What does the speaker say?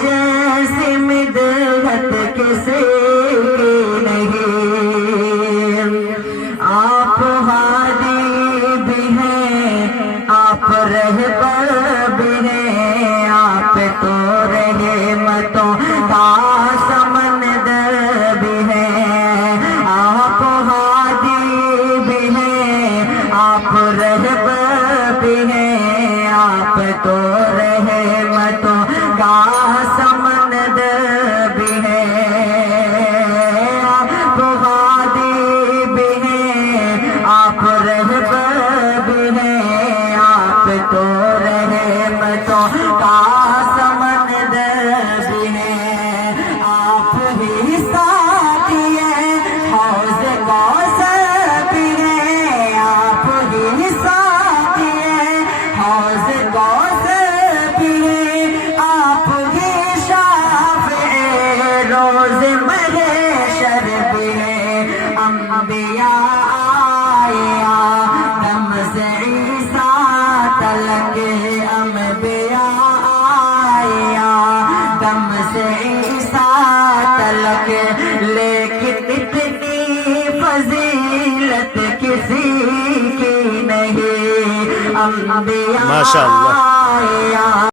جیسی مدحت کسی کی نہیں، آپ ہادی بھی ہیں، آپ رہبر بھی ہیں، آپ تو رحمتوں کا سمندر بھی ہیں، آپ ہادی بھی ہیں، آپ رہبر بھی ہیں، آپ تو رحمتوں کا سمندر بھی ہیں، آپ ہادی بھی ہیں، آپ رہبر بھی ہیں، آپ تو رحمتوں کا سمندر بھی ہیں، آپ ہی ساتھی ہیں، حوض کوثر بھی ہیں، آپ ہی ساتھی ہیں، حوض کوثر بھی ہیں، آپ ہی شافع روز محشر بھی ہیں، انبیاء آئے آدم سے عیسیٰ تلک، انبیاء آئے آدم سے عیسیٰ تلک، لیکن اتنی فضیلت کسی کی نہیں، انبیاء ماشاء اللہ۔ آئے